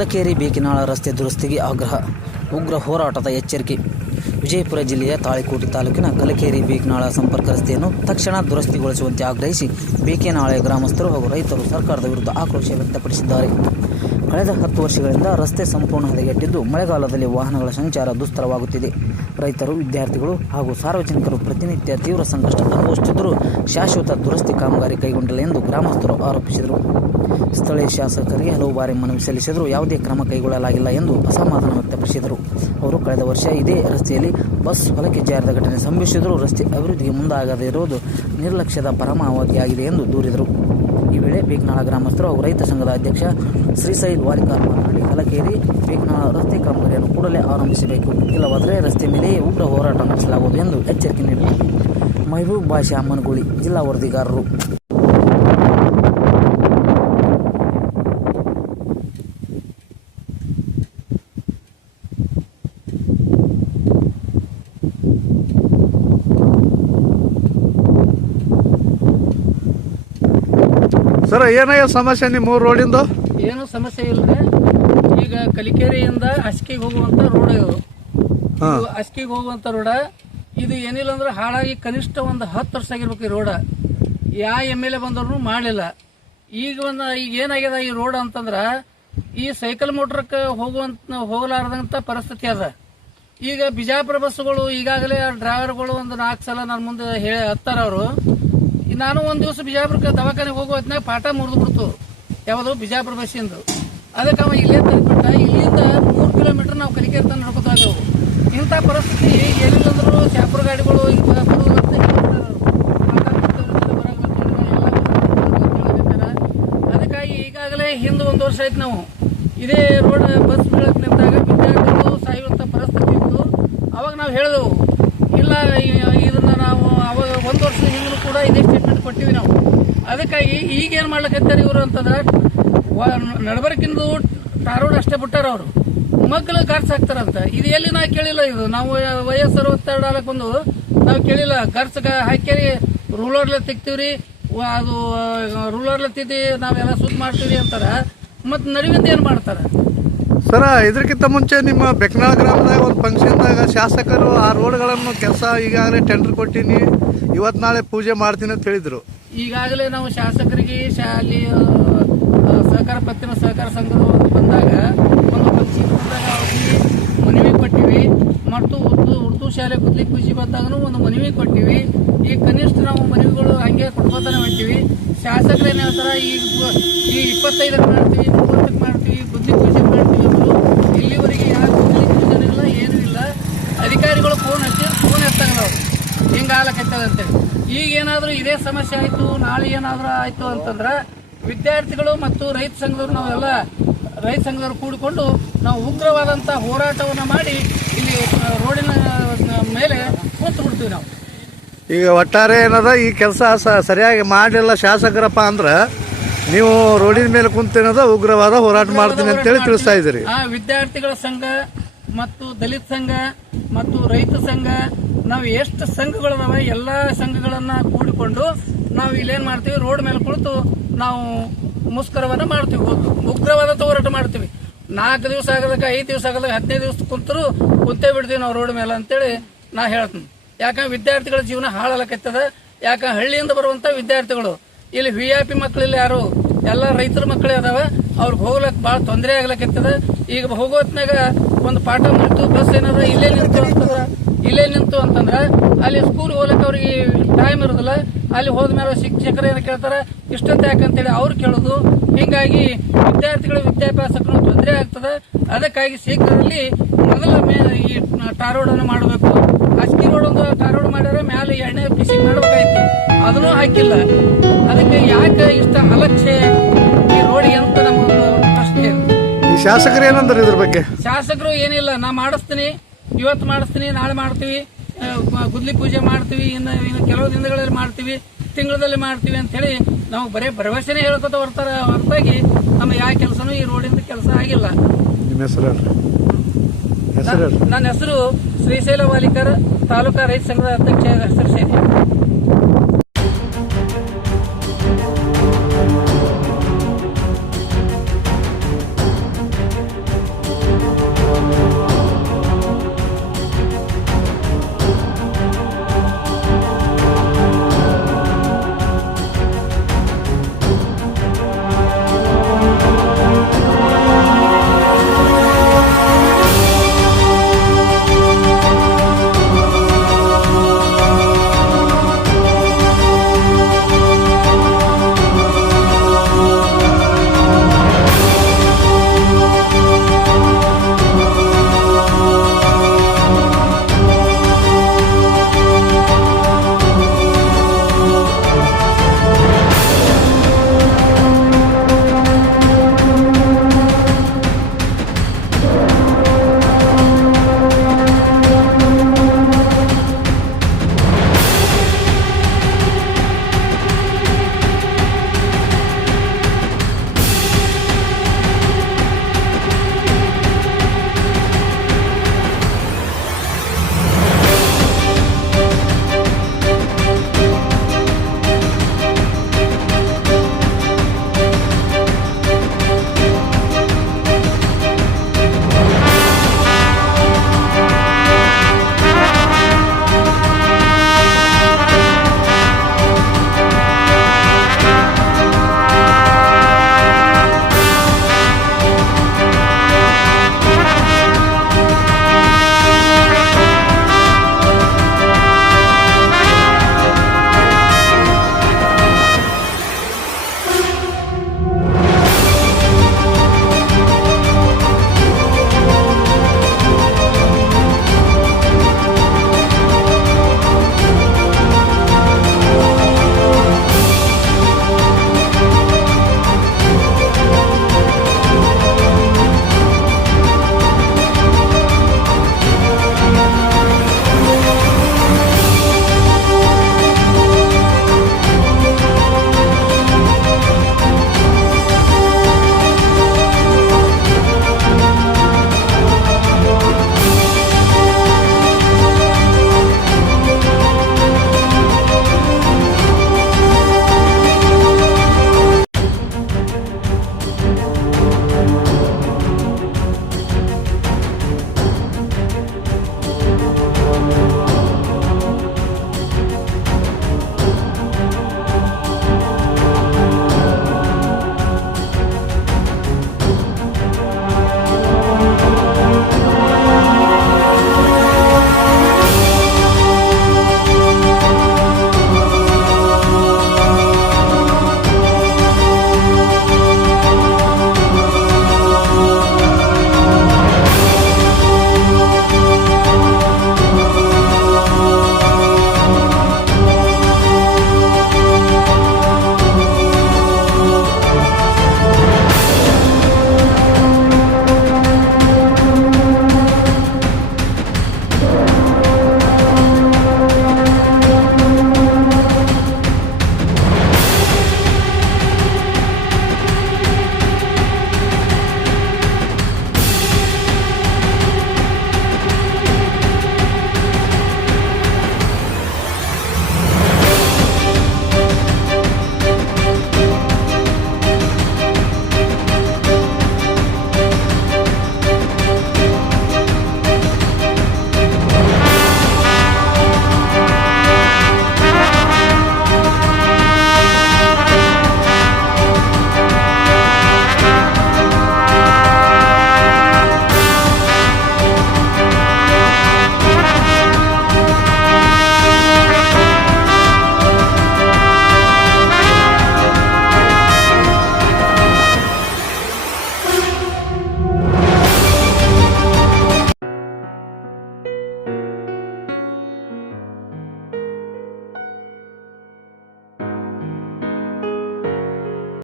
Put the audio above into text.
ಕಲಕೇರಿ ಬೇಕಿನಾಳ ರಸ್ತೆ ದುರಸ್ತಿಗೆ ಆಗ್ರಹ, ಉಗ್ರ ಹೋರಾಟದ ಎಚ್ಚರಿಕೆ. ವಿಜಯಪುರ ಜಿಲ್ಲೆಯ ತಾಳಿಕೋಟೆ ತಾಲೂಕಿನ ಕಲಕೇರಿ ಬೇಕಿನಾಳ ಸಂಪರ್ಕ ರಸ್ತೆಯನ್ನು ತಕ್ಷಣ ದುರಸ್ತಿಗೊಳಿಸುವಂತೆ ಆಗ್ರಹಿಸಿ ಬೇಕಿನಾಳ ಗ್ರಾಮಸ್ಥರು ಹಾಗೂ ರೈತರು ಸರ್ಕಾರದ ವಿರುದ್ಧ ಆಕ್ರೋಶ ವ್ಯಕ್ತಪಡಿಸಿದ್ದಾರೆ. ಕಳೆದ 10 ವರ್ಷಗಳಿಂದ ರಸ್ತೆ ಸಂಪೂರ್ಣ ಹದಗೆಟ್ಟಿದ್ದು ಮಳೆಗಾಲದಲ್ಲಿ ವಾಹನಗಳ ಸಂಚಾರ ದುಸ್ತರವಾಗುತ್ತಿದೆ. ರೈತರು, ವಿದ್ಯಾರ್ಥಿಗಳು ಹಾಗೂ ಸಾರ್ವಜನಿಕರು ಪ್ರತಿನಿತ್ಯ ತೀವ್ರ ಸಂಕಷ್ಟ ಅನುಭವಿಸುತ್ತಿದ್ದರೂ ಶಾಶ್ವತ ದುರಸ್ತಿ ಕಾಮಗಾರಿ ಕೈಗೊಂಡಿಲ್ಲ ಎಂದು ಗ್ರಾಮಸ್ಥರು ಆರೋಪಿಸಿದರು. ಸ್ಥಳೀಯ ಶಾಸಕರಿಗೆ ಹಲವು ಬಾರಿ ಮನವಿ ಸಲ್ಲಿಸಿದರೂ ಯಾವುದೇ ಕ್ರಮ ಕೈಗೊಳ್ಳಲಾಗಿಲ್ಲ ಎಂದು ಅಸಮಾಧಾನ ವ್ಯಕ್ತಪಡಿಸಿದರು. ಅವರು ಕಳೆದ ವರ್ಷ ಇದೇ ರಸ್ತೆಯಲ್ಲಿ ಬಸ್ ಹೊಲಕ್ಕೆ ಜಾರಿದ ಘಟನೆ ಸಂಭವಿಸಿದರೂ ರಸ್ತೆ ಅಭಿವೃದ್ಧಿಗೆ ಮುಂದಾಗದೇ ಇರುವುದು ನಿರ್ಲಕ್ಷ್ಯದ ಪರಮಾವಧಿಯಾಗಿದೆ ಎಂದು ದೂರಿದರು. ಈ ವೇಳೆ ಬೇಕಿನಾಳ ಗ್ರಾಮಸ್ಥರು ಹಾಗೂ ರೈತ ಸಂಘದ ಅಧ್ಯಕ್ಷ ಶ್ರೀಶೈಲ್ ವಾಲಿಕಾರ್ ಮಾತನಾಡಿ, ಕಲಕೇರಿ ಬೇಕಿನಾಳ ರಸ್ತೆ ಕಾಮಗಾರಿಯನ್ನು ಕೂಡಲೇ ಆರಂಭಿಸಬೇಕು, ಇಲ್ಲವಾದರೆ ರಸ್ತೆ ಮೇಲೆಯೇ ಉಗ್ರ ಹೋರಾಟ ನಡೆಸಲಾಗುವುದು ಎಂದು ಎಚ್ಚರಿಕೆ ನೀಡಿದರು. ಮೆಹಬೂಬ್ ಬಾಷಾ ಮನಗೂಳಿ, ಜಿಲ್ಲಾ ವರದಿಗಾರರು. ಸರ್, ಏನಾಗ ಸಮಸ್ಯೆ ನಿಮ್ಮ ರೋಡಿಂದು? ಏನು ಸಮಸ್ಯೆ ಇಲ್ಲದೆ, ಈಗ ಕಲಿಕೇರಿಯಿಂದ ಅಸ್ಕಿಗೆ ಹೋಗುವಂತ ರೋಡ್ ಇದು. ಅಸ್ಕಿಗೆ ಹೋಗುವಂತ ರೋಡ ಇದು ಏನಿಲ್ಲ ಅಂದ್ರೆ ಹಾಳಾಗಿ ಕನಿಷ್ಠ ಒಂದು 10 ವರ್ಷ ಆಗಿರ್ಬೇಕು. ಈ ರೋಡ ಯಾವ MLA ಬಂದವ್ರು ಮಾಡಲಿಲ್ಲ. ಈಗ ಏನಾಗ್ಯದ ಈ ರೋಡ್ ಅಂತಂದ್ರ ಈ ಸೈಕಲ್ ಮೋಟ್ರಕ್ಕೆ ಹೋಗಲಾರದಂತ ಪರಿಸ್ಥಿತಿ ಅದ. ಈಗ ಬಿಜಾಪುರ ಬಸ್ಸುಗಳು ಈಗಾಗಲೇ ಡ್ರೈವರ್ಗಳು ಒಂದು 4 ಸಲ ನನ್ನ ಮುಂದೆ ಹತ್ತಾರ. ಅವರು ನಾನು ಒಂದ್ ದಿವಸ ಬಿಜಾಪುರಕ್ಕೆ ದವಾಖಾನೆಗೆ ಹೋಗೋ ಹೊತ್ತಿನಾಗ ಪಾಠ ಮುರಿದು ಬಿಡ್ತು, ಯಾವುದು ಬಿಜಾಪುರ ಬಸ್ಸಿಂದು. ಅದಕ್ಕೆ ಅವ ಇಲ್ಲೇ ತಂದ್ಬಿಟ್ಟ. ಇಲ್ಲಿಂದ 3 ಕಿಲೋಮೀಟರ್ ನಾವು ಕಲಿಕೇರಿ ತಂದು ನಡ್ಕೊತಾ ಇದ್ದೆವು. ಇಂಥ ಪರಿಸ್ಥಿತಿ ಎಲ್ಲಿಲ್ಲಂದ್ರೂ ಶಾಪುರ ಗಾಡಿಗಳು ಅದಕ್ಕಾಗಿ ಈಗಾಗಲೇ ಹಿಂದೆ 1 ವರ್ಷ ಆಯ್ತು ನಾವು ಇದೇ ರೋಡ್ ಬಸ್ ಬೀಳಕ್ ನಿಂತಾಗ ವಿದ್ಯಾರ್ಥಿಗಳು ಸಾಯುವಂತ ಪರಿಸ್ಥಿತಿ ಇತ್ತು. ಅವಾಗ ನಾವು ಹೇಳಿದೆವು, ಇಲ್ಲ ಇದನ್ನ ನಾವು ಅವಾಗ 1 ವರ್ಷ ಹಿಂದೂ ಕೂಡ ಇದೇ ಸ್ಟೇಟ್ಮೆಂಟ್ ಕೊಟ್ಟಿವಿ ನಾವು. ಅದಕ್ಕಾಗಿ ಈಗೇನ್ ಮಾಡ್ಲಿಕ್ಕಂತಾರೆ ಇವರು ಅಂತಂದ್ರೆ ನಡಬರ್ಕಿಂದು ಟಾರೋಡ್ ಅಷ್ಟೇ ಬಿಟ್ಟಾರ. ಅವರು ಮಗ್ಳು ಖರ್ಚು ಹಾಕ್ತಾರಂತ. ಇದು ಎಲ್ಲಿ ನಾ ಕೇಳಿಲ್ಲ. ಇದು ನಾವು ವಯಸ್ಸು 62 ಆಲಕ್ಕೊಂದು ನಾವು ಕೇಳಿಲ್ಲ. ಖರ್ಚು ಹಾಕಿ ರೂಲರ್ಲೆ ತೆಗ್ತೀವ್ರಿ, ಅದು ರೂಲರ್ಲೆ ತಿದ್ದಿ ನಾವೆಲ್ಲ ಸುದ್ದಿ ಮಾಡ್ತೀವಿ ಅಂತಾರ. ಮತ್ ನಡುವಿಂದ ಏನ್ ಮಾಡ್ತಾರ ಸರ? ಇದಕ್ಕಿಂತ ಮುಂಚೆ ನಿಮ್ಮ ಬೇಕಿನಾಳ ಗ್ರಾಮದಾಗ ಒಂದು ಫಂಕ್ಷನ್ದಾಗ ಶಾಸಕರು ಆ ರೋಡ್ಗಳನ್ನು ಕೆಲಸ ಈಗಾಗಲೇ ಟೆಂಡರ್ ಕೊಟ್ಟಿನಿ, ಇವತ್ತು ನಾಳೆ ಪೂಜೆ ಮಾಡ್ತೀನಿ ಅಂತ ಹೇಳಿದ್ರು. ಈಗಾಗಲೇ ನಾವು ಶಾಸಕರಿಗೆ ಅಲ್ಲಿ ಸಹಕಾರ ಪತ್ತಿನ ಸಹಕಾರ ಸಂಘದ ಬಂದಾಗ ಒಂದು ಫಂಕ್ಷನ್ ಬಂದಾಗ ಅವ್ರಿಗೆ ಮನವಿ ಕೊಟ್ಟಿವಿ. ಮತ್ತು ಉರ್ದು ಶಾಲೆ ಗುದ್ಲಿ ಪೂಜೆ ಬಂದಾಗೂ ಒಂದು ಮನವಿ ಕೊಟ್ಟಿವಿ. ಈಗ ಕನಿಷ್ಠ ನಾವು ಮನವಿಗಳು ಹಂಗೆ ಕೊಟ್ಕೋತಾನೆ ಮಾಡ್ತೀವಿ. ಶಾಸಕರು ಏನ್ ಹೇಳ್ತಾರ, ಈಗ 25ಕ್ಕೆ ಮಾಡ್ತೀವಿ, 30ಕ್ಕೆ ಮಾಡ್ತೀವಿ, ಗುದ್ಲಿ ಪೂಜೆ ಮಾಡ್ತೀವಿ ಅಂದ್ರು. ಇಲ್ಲಿವರೆಗೆ ಯಾವ ಗುದ್ಲಿ ಪೂಜೆ ಇಲ್ಲ, ಏನೂ ಇಲ್ಲ. ಅಧಿಕಾರಿಗಳು ಫೋನ್ ಎತ್ತಂಗ ನಾವು ಹಿಂಗಾಲಕೈತದ ಅಂತೇಳಿ. ಈಗ ಏನಾದರೂ ಇದೇ ಸಮಸ್ಯೆ ಆಯ್ತು, ನಾಳೆ ಏನಾದರೂ ಆಯ್ತು ಅಂತಂದ್ರೆ ವಿದ್ಯಾರ್ಥಿಗಳು ಮತ್ತು ರೈತ ಸಂಘದವ್ರು ನಾವೆಲ್ಲ ರೈತ ಸಂಘದವ್ರು ಕೂಡಿಕೊಂಡು ನಾವು ಉಗ್ರವಾದಂಥ ಹೋರಾಟವನ್ನು ಮಾಡಿ ಇಲ್ಲಿ ರೋಡಿನ ಮೇಲೆ ಕೂತು ಬಿಡ್ತೀವಿ ನಾವು. ಈಗ ಒಟ್ಟಾರೆ ಏನದ, ಈ ಕೆಲಸ ಸರಿಯಾಗಿ ಮಾಡಲಿಲ್ಲ ಶಾಸಕರಪ್ಪ ಅಂದ್ರೆ ನೀವು ರೋಡಿನ ಮೇಲೆ ಕುಂತೇನದ ಉಗ್ರವಾದ ಹೋರಾಟ ಮಾಡ್ತೀನಿ ಅಂತೇಳಿ ತಿಳಿಸ್ತಾ ಇದ್ದೀರಿ. ವಿದ್ಯಾರ್ಥಿಗಳ ಸಂಘ ಮತ್ತು ದಲಿತ ಸಂಘ ಮತ್ತು ರೈತ ಸಂಘ, ನಾವು ಎಷ್ಟು ಸಂಘಗಳದಾವ ಎಲ್ಲಾ ಸಂಘಗಳನ್ನ ಕೂಡಿಕೊಂಡು ನಾವು ಇಲ್ಲೇನ್ ಮಾಡ್ತೀವಿ, ರೋಡ್ ಮೇಲೆ ಕುಳಿತು ನಾವು ಮುಷ್ಕರವನ್ನ ಮಾಡ್ತೀವಿ, ಉಗ್ರವಾದ ಹೋರಾಟ ಮಾಡ್ತೀವಿ. 4 ದಿವಸ ಆಗದಕ್ಕೆ 5 ದಿವಸ ಆಗದಾಗ 15 ದಿವಸ ಕುಂತೇ ಬಿಡ್ತೀವಿ ನಾವು ರೋಡ್ ಮೇಲೆ ಅಂತೇಳಿ ನಾ ಹೇಳ್ತೀನಿ. ಯಾಕಂದ್ರೆ ವಿದ್ಯಾರ್ಥಿಗಳ ಜೀವನ ಹಾಳಾಗತ್ತದ. ಯಾಕಂದ್ರೆ ಹಳ್ಳಿಯಿಂದ ಬರುವಂತ ವಿದ್ಯಾರ್ಥಿಗಳು ಇಲ್ಲಿ VIP ಮಕ್ಕಳಿಲ್ಲ, ಯಾರು ಎಲ್ಲ ರೈತರ ಮಕ್ಕಳೇ ಅದಾವ. ಅವ್ರಿಗೆ ಹೋಗ್ಲಕ್ ಬಹಳ ತೊಂದರೆ ಆಗ್ಲಕತ್ತದ. ಈಗ ಹೋಗೋತ್ನಾಗ ಒಂದು ಪಾಠ ಮುಗಿತು, ಬಸ್ ಏನದ ಇಲ್ಲೇ ನಿಂತು ಅಂತಂದ್ರ ಅಲ್ಲಿ ಸ್ಕೂಲ್ ಹೋಗ್ಲಕ್ ಅವ್ರಿಗೆ ಟೈಮ್ ಇರೋದಿಲ್ಲ. ಅಲ್ಲಿ ಹೋದ್ಮೇಲೆ ಶಿಕ್ಷಕರು ಏನ್ ಕೇಳ್ತಾರ, ಇಷ್ಟೊತ್ತ ಯಾಕಂತೇಳಿ ಅವ್ರು ಕೇಳೋದು. ಹಿಂಗಾಗಿ ವಿದ್ಯಾರ್ಥಿಗಳ ವಿದ್ಯಾಭ್ಯಾಸಕ್ಕೂ ತೊಂದರೆ ಆಗ್ತದ. ಅದಕ್ಕಾಗಿ ಶೀಘ್ರದಲ್ಲಿ ಮೊದಲ ಈ ಟಾರ್ ರೋಡ್ ಅನ್ನು ಮಾಡಬೇಕು. ಅಸ್ಕಿ ರೋಡ್ ಒಂದು ಟಾರ್ ರೋಡ್ ಮಾಡ್ಯಾರ, ಮೇಲೆ ಎಣ್ಣೆ ಫಿಶಿಂಗ್ ಮಾಡಬೇಕಾಯ್ತು, ಅದನ್ನೂ ಹಾಕಿಲ್ಲ. ಅದಕ್ಕೆ ಯಾಕೆ ಇಷ್ಟ ಅಲಕ್ಷ್ಯ ಈ ರೋಡ್ ಅಂತ ನಮಗೊಂದು ಪ್ರಶ್ನೆ. ಈ ಶಾಸಕರು ಏನಂದ್ರೆ ಇದ್ರ ಬಗ್ಗೆ? ಶಾಸಕರು ಏನಿಲ್ಲ, ನಾ ಮಾಡಿಸ್ತೀನಿ, ಇವತ್ತು ಮಾಡಿಸ್ತೀನಿ, ನಾಳೆ ಮಾಡ್ತೀವಿ, ಗುದ್ಲಿ ಪೂಜೆ ಮಾಡ್ತೀವಿ, ಇನ್ನು ಕೆಲವು ದಿನಗಳಲ್ಲಿ ಮಾಡ್ತೀವಿ, ತಿಂಗಳಲ್ಲಿ ಮಾಡ್ತೀವಿ ಅಂತ ಹೇಳಿ ನಾವು ಬರೀ ಭರವಸೆನೇ ಹೇಳ್ಕೊತ ಹೊರತಾಗಿ ನಮ್ಮ ಯಾವ ಕೆಲಸನೂ ಈ ರೋಡಿಂದ ಕೆಲಸ ಆಗಿಲ್ಲ. ನಿಮ್ಮ ಹೆಸರು? ನನ್ನ ಹೆಸರು ಶ್ರೀಶೈಲ ವಾಲಿಕರ್, ತಾಲೂಕಾ ರೈತ ಸಂಘದ ಅಧ್ಯಕ್ಷ ಹೆಸರು ಸೇರಿ.